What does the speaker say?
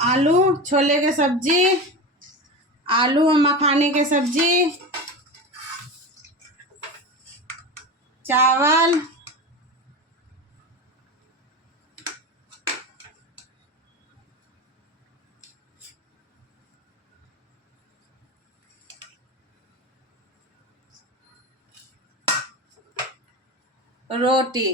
आलू छोले के सब्जी, आलू और मखाने के सब्जी, चावल, रोटी।